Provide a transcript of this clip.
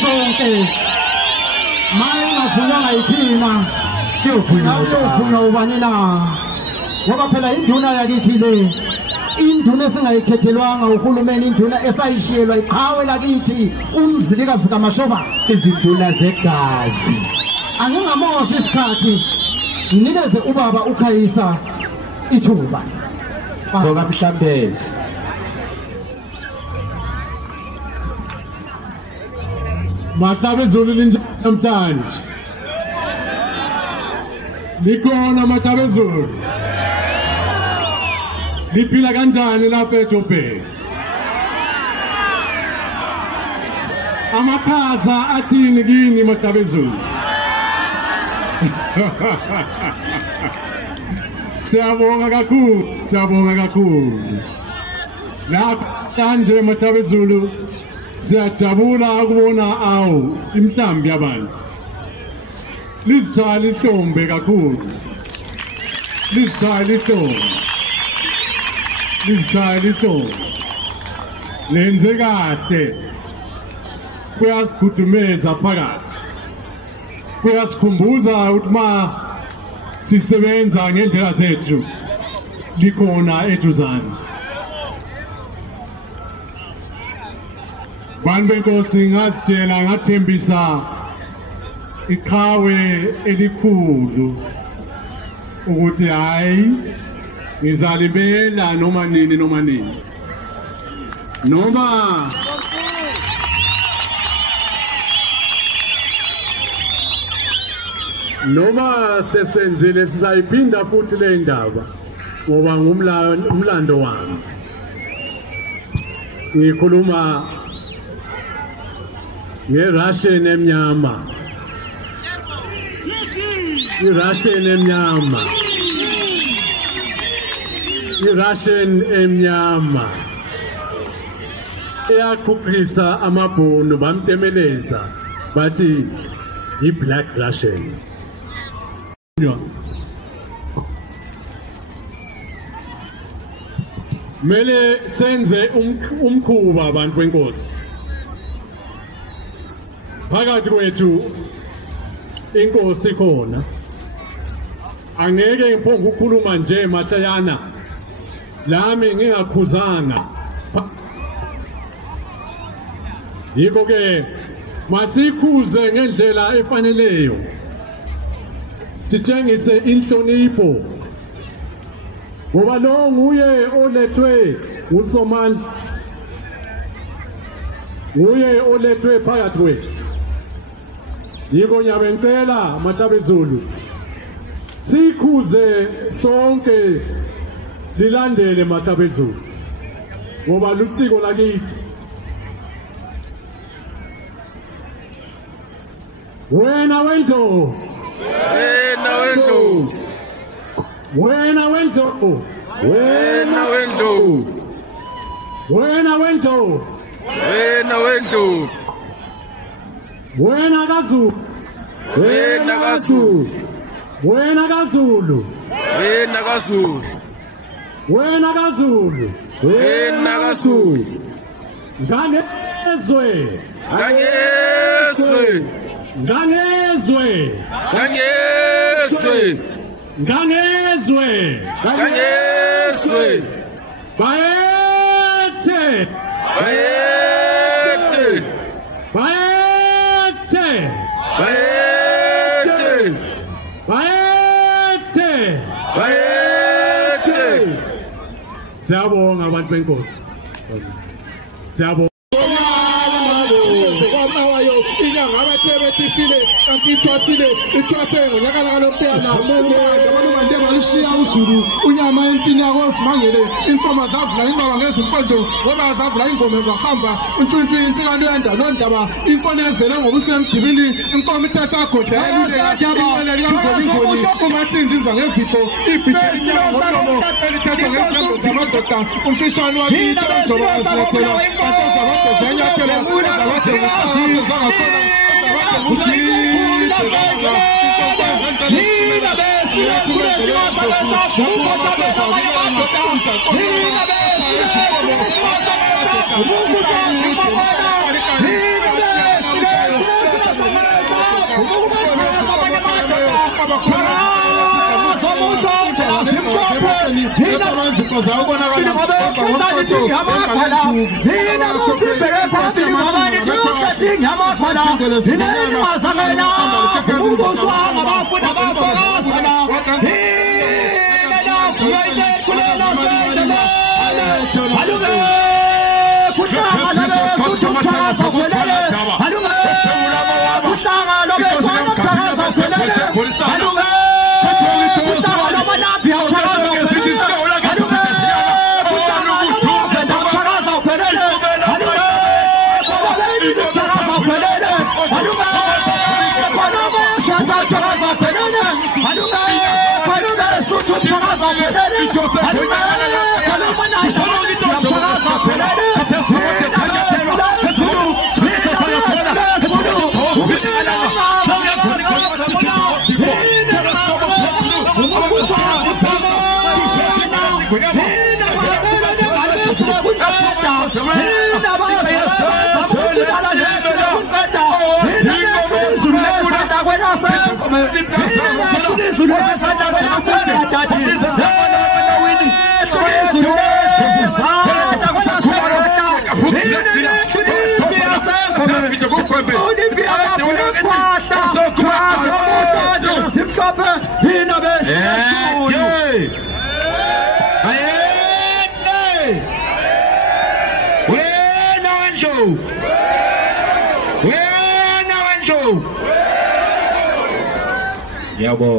sonke maye ngakhulwa ngayithina kuyophunya ubani na ngoba phela induna yakithi le induna esingayikhethelwanga uhulumeni induna esayishiyelwa iqhawe lakithi umzilikazi kaMashoba izinduna zegazi angingamosha isikhathi ninikeze ubaba uKhayisa ithuba ngoba Mshambezi Matabezulu namhlanje likhona Matabezulu liphila kanjani lapha eJobe amakhaza athini kini Matabezulu siyabonga kakhulu lapha kanje Matabezulu siyajabula ukubona awu imhlambi yabantu lizithwala ihlombe kakhulu lizithwala ihlombe lenze kahle kuyasikhudumeza phakathi kuyasikhumbuza ukuthi ma sisebenza ngendlela zethu likhona eduzane Bantu benkosi ngasitshela ngathembisa iqhawe elikhulu ukuthi hayi ngizalimela noma noma sesenzile sizayiphinda futhi le ndaba ngoba ngumlando wami ngikhuluma ngeRussian emnyama iRussian emnyama eyaqhuqisa amabhunu bamtemeleza bathi iBlack Russian mele senze umkhuba abantu benkosi phakathi kwethu inkosi khona angeke ngiphonge ukukhuluma nje matayana lami ngingakhuzanga yiko ke masikhuze ngendlela efaneleyo sitshengise inhlonipho ngoba lo nguye olethwe uSomandla nguye olethwe phakathi kwethu yiko nyabengcela Matabezulu sikhuze sonke lilandele Matabezulu ngoba lusiko lakithi wena wendlo Wena KaZulu Ngangezwe Bayete Siyabonga abantu benkosi siyabonga inyanga abathebethifile kanti ithwasele nyakala lompiyana abantu balushiya uZulu unyama empini yakho evumangele inkomo zavula indaba ngezimpondo ngoba zavula ingoma zahamba untshuntshu insikalo yanda nondaba inkomo evele ngobusemdibini inkomo itasagodla umathinjinza ngezipho ibhidini ngomlomo elithathwa ngezihambo zamadoda umshishane wakithi njengoba asiyaphela kanti zabadezenya phela Yeah, boy.